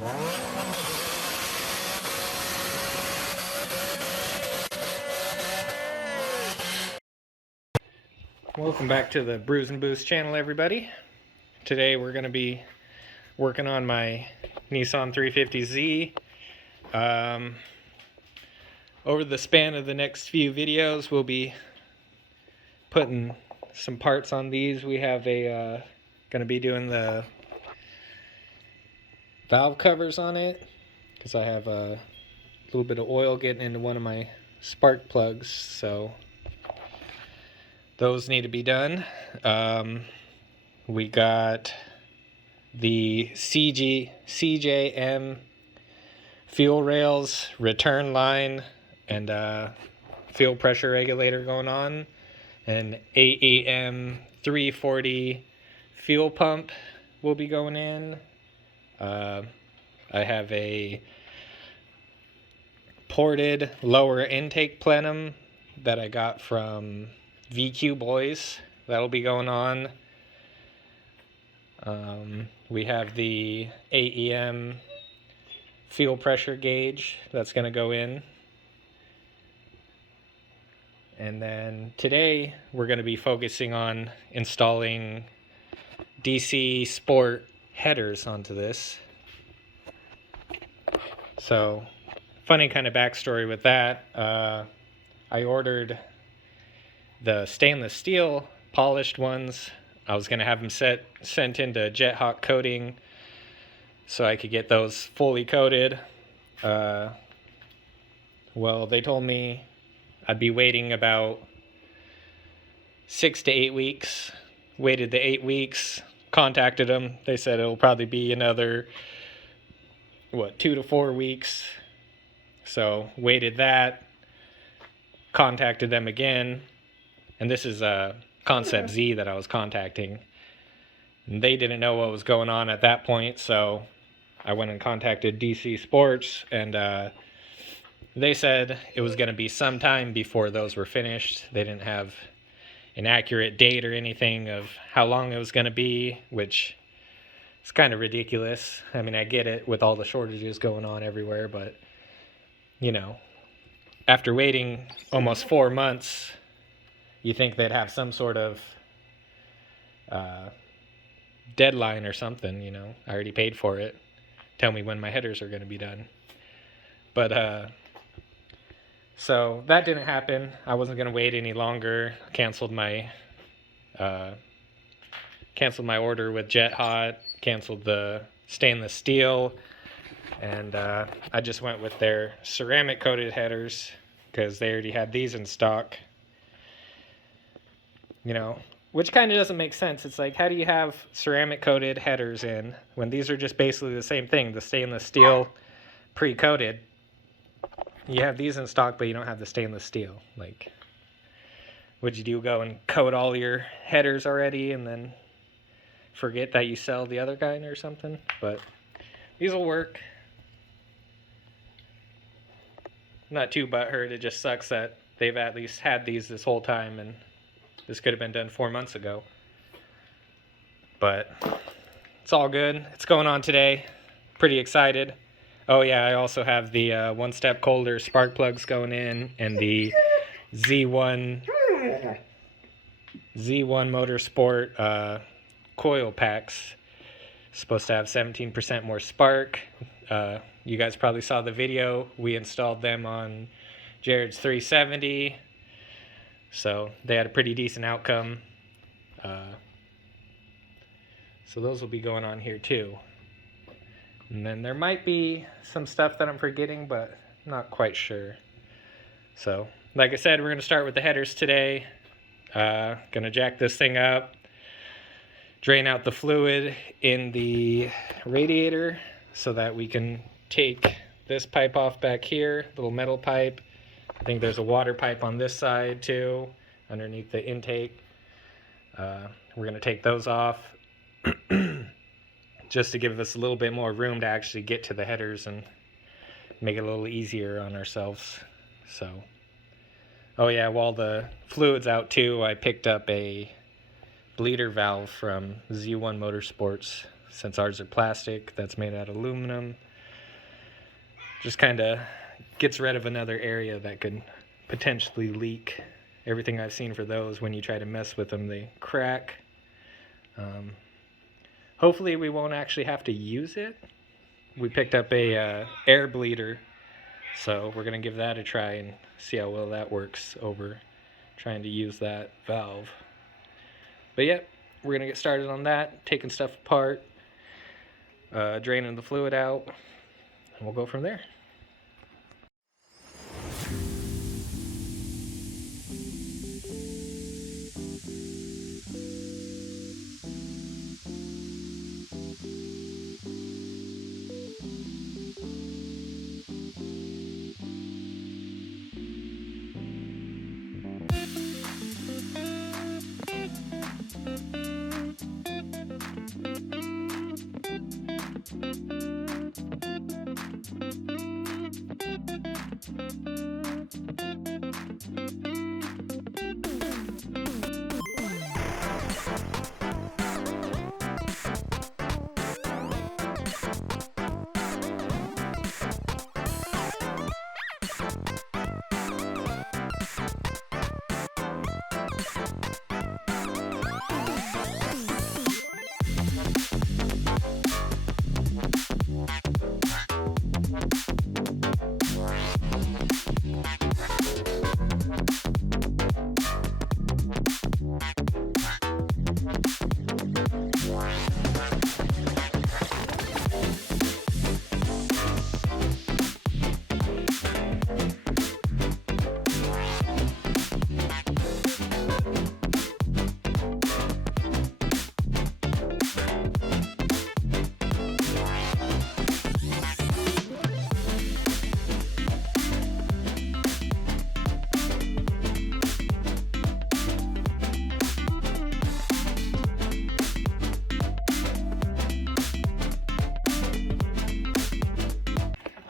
Welcome back to the Brews&Boost channel, everybody. Today we're going to be working on my Nissan 350Z. Over the span of the next few videos, we'll be putting some parts on these. We have going to be doing the valve covers on it because I have a little bit of oil getting into one of my spark plugs, so those need to be done. We got the CJM fuel rails, return line, and fuel pressure regulator going on. An AEM 340 fuel pump will be going in. I have a ported lower intake plenum that I got from VQ Boys. That'll be going on. We have the AEM fuel pressure gauge that's going to go in. And then today we're going to be focusing on installing DC Sport headers onto this. So, funny kind of backstory with that. I ordered the stainless steel polished ones. I was going to have them sent into jet hot coating so I could get those fully coated. Well, they told me I'd be waiting about 6 to 8 weeks. Waited the 8 weeks, contacted them. They said it'll probably be another 2 to 4 weeks. So waited that, contacted them again, and this is a Concept Z that I was contacting. And they didn't know what was going on at that point, so I went and contacted DC Sports, and they said it was going to be some time before those were finished. They didn't have an accurate date or anything of how long it was going to be, which is kind of ridiculous. I mean, I get it with all the shortages going on everywhere, but, you know, after waiting almost 4 months, you think they'd have some sort of deadline or something, you know. I already paid for it. Tell me when my headers are going to be done. But, so that didn't happen. I wasn't going to wait any longer. Canceled my order with Jet Hot, canceled the stainless steel, and I just went with their ceramic coated headers because they already had these in stock. You know, which kind of doesn't make sense. It's like, how do you have ceramic coated headers in when these are just basically the same thing, the stainless steel pre-coated? You have these in stock, but you don't have the stainless steel. Like, would you do, go and coat all your headers already and then forget that you sell the other kind or something? But these will work. Not too butthurt. It just sucks that they've at least had these this whole time, and this could have been done 4 months ago. But it's all good. It's going on today. Pretty excited. Oh yeah, I also have the one step colder spark plugs going in, and the Z1 Motorsport coil packs. Supposed to have 17% more spark. You guys probably saw the video. We installed them on Jared's 370. So they had a pretty decent outcome. So those will be going on here too. And then there might be some stuff that I'm forgetting, but not quite sure. So, like I said, we're going to start with the headers today. Going to jack this thing up, drain out the fluid in the radiator so that we can take this pipe off back here, little metal pipe. I think there's a water pipe on this side too, underneath the intake. We're going to take those off just to give us a little bit more room to actually get to the headers and make it a little easier on ourselves. So, oh yeah, while the fluid's out too, I picked up a bleeder valve from Z1 Motorsports. Since ours are plastic, that's made out of aluminum. Just kind of gets rid of another area that could potentially leak. Everything I've seen for those, when you try to mess with them, they crack. Hopefully we won't actually have to use it. We picked up a air bleeder, so we're going to give that a try and see how well that works over trying to use that valve. But yeah, we're going to get started on that, taking stuff apart, draining the fluid out, and we'll go from there.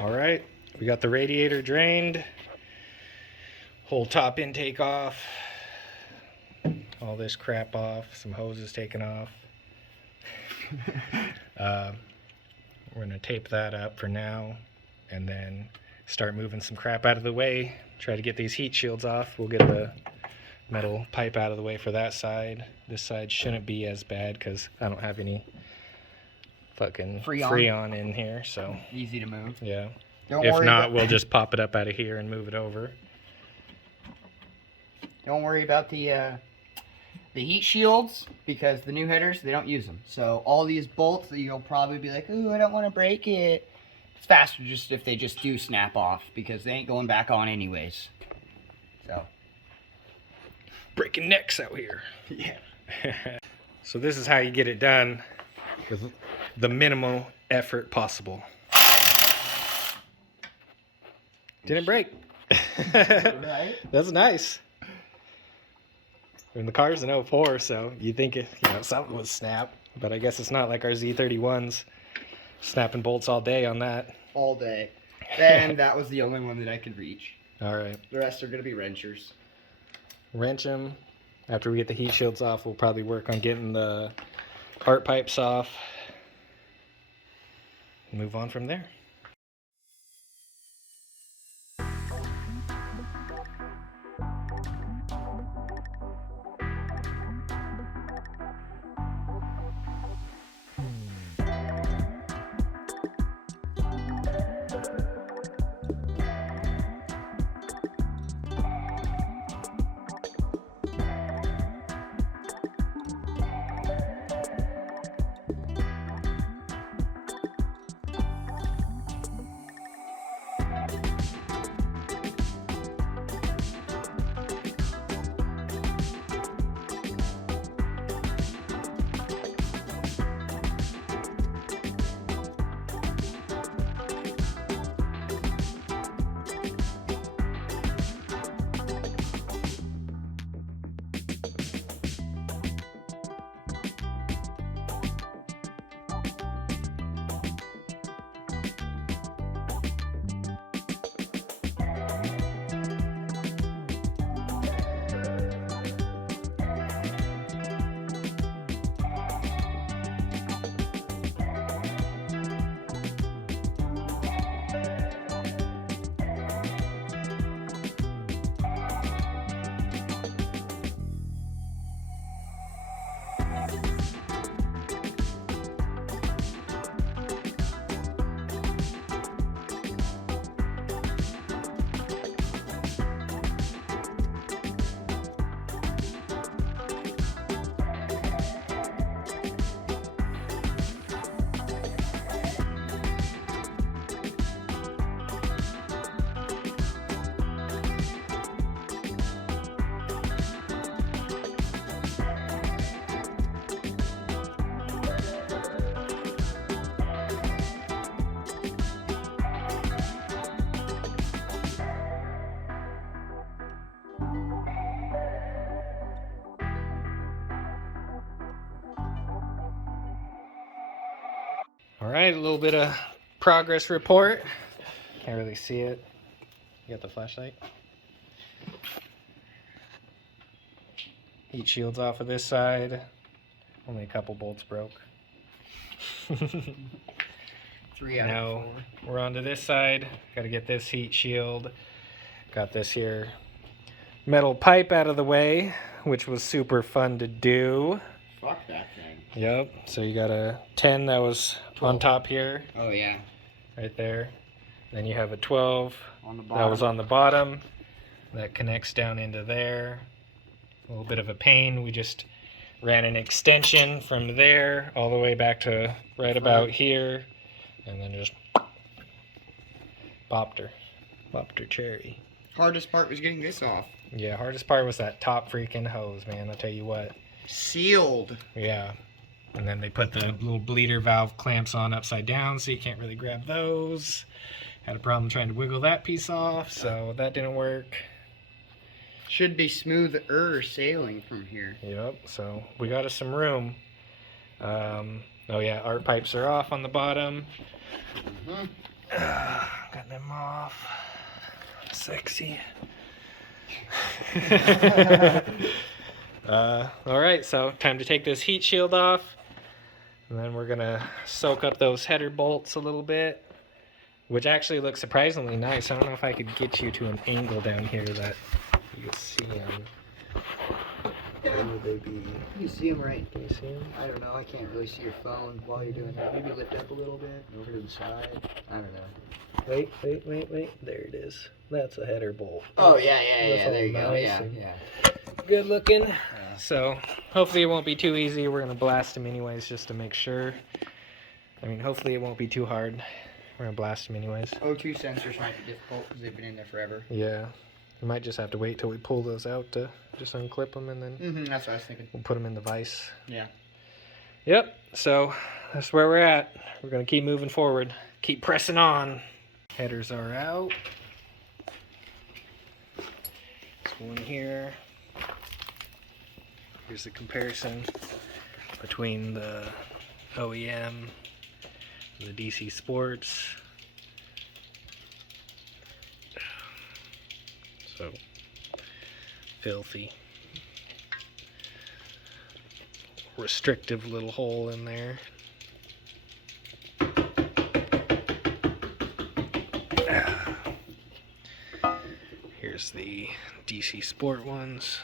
Alright, we got the radiator drained, whole top intake off, all this crap off, some hoses taken off. We're going to tape that up for now and then start moving some crap out of the way, try to get these heat shields off. We'll get the metal pipe out of the way for that side. This side shouldn't be as bad because I don't have any fucking Freon in here, so easy to move. Yeah. If not, we'll just pop it up out of here and move it over. Don't worry about the heat shields, because the new headers, they don't use them. So all these bolts that you'll probably be like, ooh, I don't want to break it. It's faster just if they just do snap off, because they ain't going back on anyways. So breaking necks out here. Yeah. So this is how you get it done with the minimal effort possible. Didn't break. Right? That's nice. And the car's an 04, so you think something would snap, but I guess it's not like our Z31s. Snapping bolts all day on that. All day. And that was the only one that I could reach. All right. The rest are going to be wrenchers. Wrench them. After we get the heat shields off, we'll probably work on getting the art pipes off. Move on from there. All right, a little bit of progress report. Can't really see it. You got the flashlight? Heat shields off of this side. Only a couple bolts broke. 3 out Now of 4. we're on to this side. Got to get this heat shield. Got this here metal pipe out of the way, which was super fun to do. Fuck that thing. Yep. So you got a 10 that was on top here, Oh yeah. right there. Then you have a 12 On the bottom. that was on the bottom. That connects down into there. A little bit of a pain. We just ran an extension from there all the way back to right about here, and then just bopped her cherry. Hardest part was getting this off. Yeah, hardest part was that top freaking hose, man. I'll tell you what. Sealed. Yeah. And then they put the little bleeder valve clamps on upside down, so you can't really grab those. Had a problem trying to wiggle that piece off, so that didn't work. Should be smoother sailing from here. Yep, so we got us some room. Oh yeah, art pipes are off on the bottom. Got them off. Sexy. Alright, so time to take this heat shield off. And then we're gonna soak up those header bolts a little bit, which actually looks surprisingly nice. I don't know if I could get you to an angle down here that you can see them. Where would they be? You see them right. Can you see them? I don't know. I can't really see your phone while you're doing that. Maybe lift up a little bit, over to the side. I don't know. Wait. There it is. That's a header bolt. Oh yeah. That's all There you go. nice Yeah, and yeah. good looking. So hopefully it won't be too easy. We're gonna blast them anyways just to make sure. I mean, hopefully it won't be too hard. We're gonna blast them anyways. O2 sensors might be difficult because they've been in there forever. Yeah. We might just have to wait till we pull those out to just unclip them, and then That's what I was thinking. we'll put them in the vise. Yeah. Yep. So that's where we're at. We're gonna keep moving forward. Keep pressing on. Headers are out. This one here. Here's the comparison between the OEM and the DC Sports. So filthy. Restrictive little hole in there. Here's the DC Sport ones.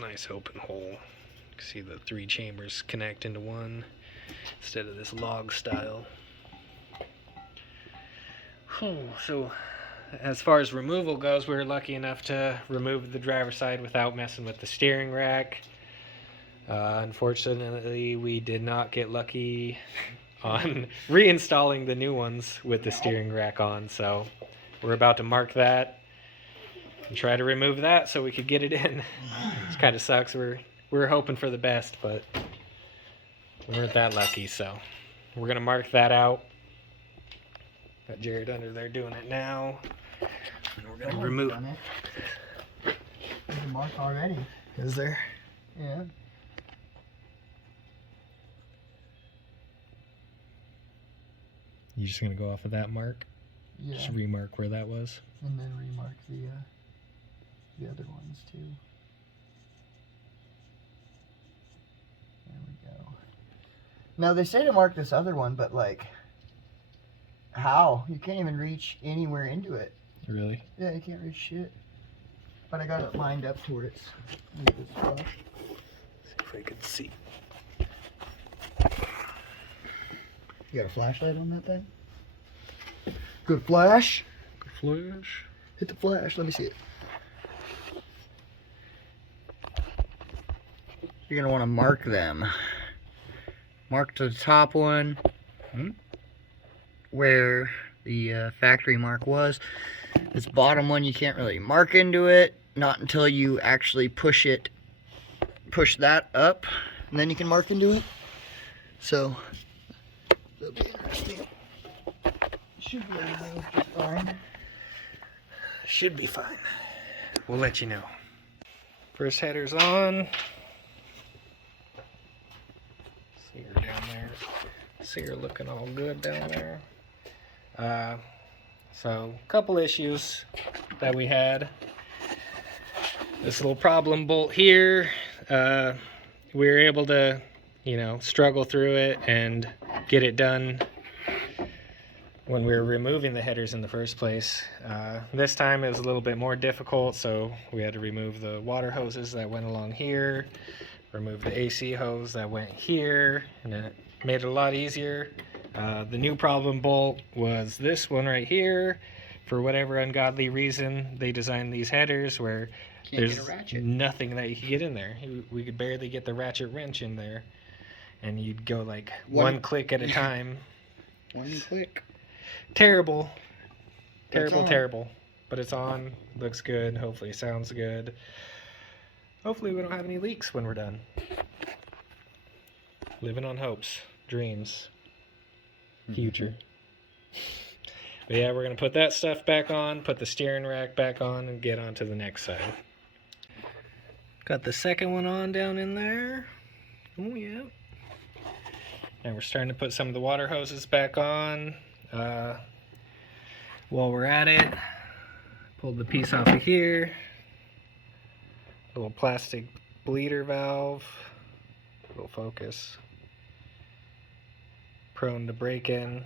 Nice open hole. You can see the 3 chambers connect into one instead of this log style. So as far as removal goes, we were lucky enough to remove the driver's side without messing with the steering rack. Unfortunately, we did not get lucky on reinstalling the new ones with the steering rack on, so we're about to mark that and try to remove that so we could get it in. It kind of sucks. We're hoping for the best, but we weren't that lucky, so we're gonna mark that out. Got Jared under there doing it now. And we're gonna remove. There's a mark already. Is there? Yeah. You just gonna go off of that mark? Yeah. Just remark where that was. And then remark the other ones too. There we go. Now they say to mark this other one, but like, how? You can't even reach anywhere into it. Really? Yeah, you can't reach shit. But I got it lined up to where it's in good spot. See if I could see. You got a flashlight on that thing? Good flash. Good flash. Hit the flash. Let me see it. You're gonna want to mark them. Mark the top one where the factory mark was. This bottom one you can't really mark into it, not until you actually push that up, and then you can mark into it. So that'll be interesting. Should be everything just fine. Should be fine. We'll let you know. First header's on. See her looking all good down there. So, a couple issues that we had. This little problem bolt here, we were able to, struggle through it and get it done when we were removing the headers in the first place. This time it was a little bit more difficult, so we had to remove the water hoses that went along here, remove the AC hose that went here, and it made it a lot easier. The new problem bolt was this one right here. For whatever ungodly reason, they designed these headers where there's nothing that you could get in there. We could barely get the ratchet wrench in there, and you'd go like one click at a time. One click. Terrible. Terrible. But it's on. Looks good. Hopefully sounds good. Hopefully we don't have any leaks when we're done. Living on hopes, dreams, future. But yeah, we're going to put that stuff back on, put the steering rack back on, and get on to the next side. Got the second one on down in there. Oh yeah. And we're starting to put some of the water hoses back on. While we're at it, pulled the piece off of here. Little plastic bleeder valve. Little focus. Prone to break-in.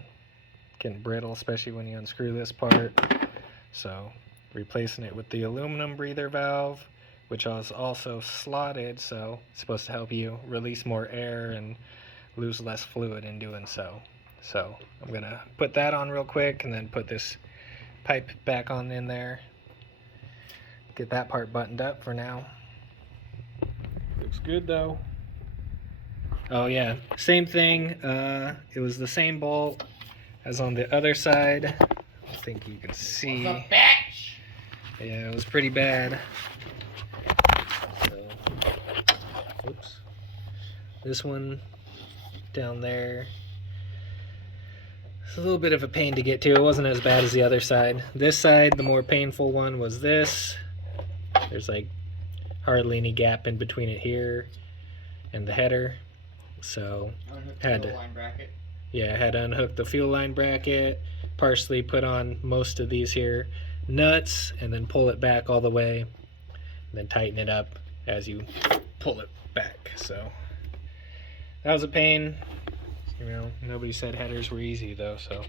Getting brittle, especially when you unscrew this part. So, replacing it with the aluminum breather valve, which is also slotted, so it's supposed to help you release more air and lose less fluid in doing so. So, I'm going to put that on real quick and then put this pipe back on in there. Get that part buttoned up for now. Looks good though. Oh yeah, same thing. It was the same bolt as on the other side. I think you can see. What's up, bitch? Yeah, it was pretty bad. So, oops. This one down there. It's a little bit of a pain to get to. It wasn't as bad as the other side. This side, the more painful one was this. There's like hardly any gap in between it here and the header. So had to unhook the fuel line bracket, partially put on most of these here nuts, and then pull it back all the way, and then tighten it up as you pull it back. So that was a pain. Nobody said headers were easy though, so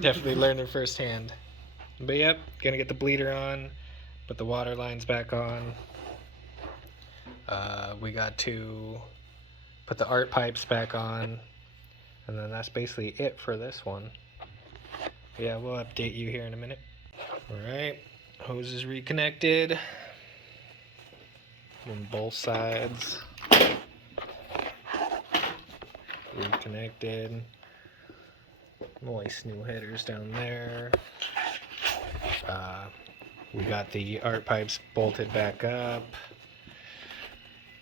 definitely learning firsthand. But yep, gonna get the bleeder on, put the water lines back on. We got to put the art pipes back on, and then that's basically it for this one. Yeah, we'll update you here in a minute. Alright, hose is reconnected on both sides. Reconnected. Nice new headers down there. We got the art pipes bolted back up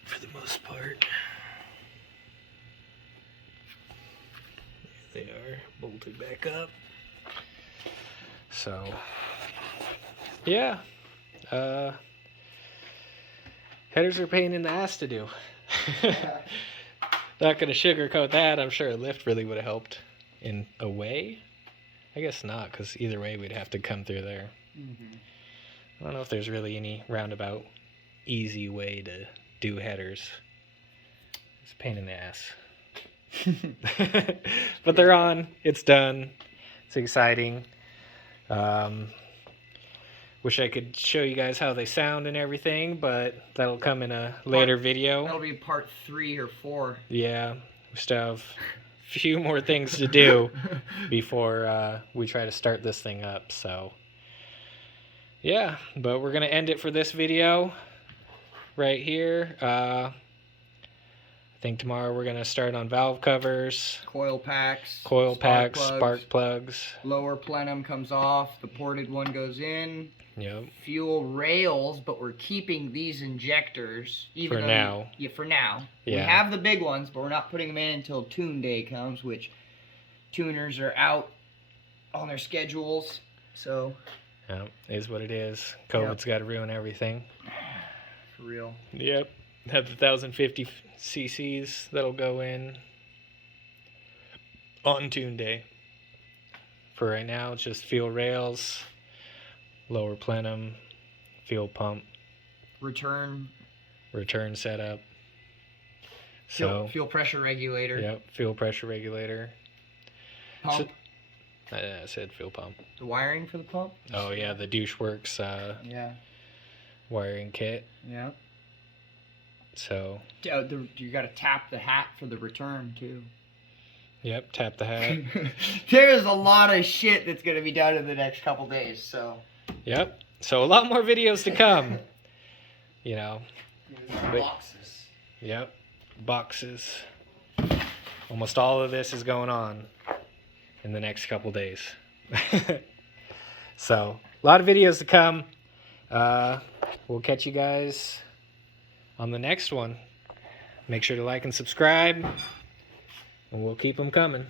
for the most part. There they are, bolted back up. So yeah, headers are a pain in the ass to do. Not gonna sugarcoat that. I'm sure a lift really would have helped in a way. I guess not, because either way we'd have to come through there. I don't know if there's really any roundabout easy way to do headers. It's a pain in the ass. But they're on. It's done. It's exciting. Wish I could show you guys how they sound and everything, but that'll come in a later video. That'll be part 3 or 4. Yeah, we still have a few more things to do before we try to start this thing up. So yeah, but we're gonna end it for this video right here. I think tomorrow we're gonna start on valve covers, coil packs, spark plugs. Lower plenum comes off, the ported one goes in. Yep. Fuel rails, but we're keeping these injectors for now. For now. Yeah. We have the big ones, but we're not putting them in until tune day comes, which tuners are out on their schedules. So yeah, is what it is. COVID's got to ruin everything. For real. Yep. Have the 1050 cc's that'll go in. on tune day. For right now, it's just fuel rails, lower plenum, fuel pump, Return setup. fuel pressure regulator. Yep, fuel pressure regulator. Pump. I said fuel pump. The wiring for the pump. Oh yeah, the DoucheWorks Yeah. wiring kit. Yeah. So. You got to tap the hat for the return too. Yep, tap the hat. There's a lot of shit that's gonna be done in the next couple days. So. Yep. So a lot more videos to come. You know. Boxes. Yep. Boxes. Almost all of this is going on in the next couple days. So, a lot of videos to come. We'll catch you guys on the next one. Make sure to like and subscribe, and we'll keep them coming.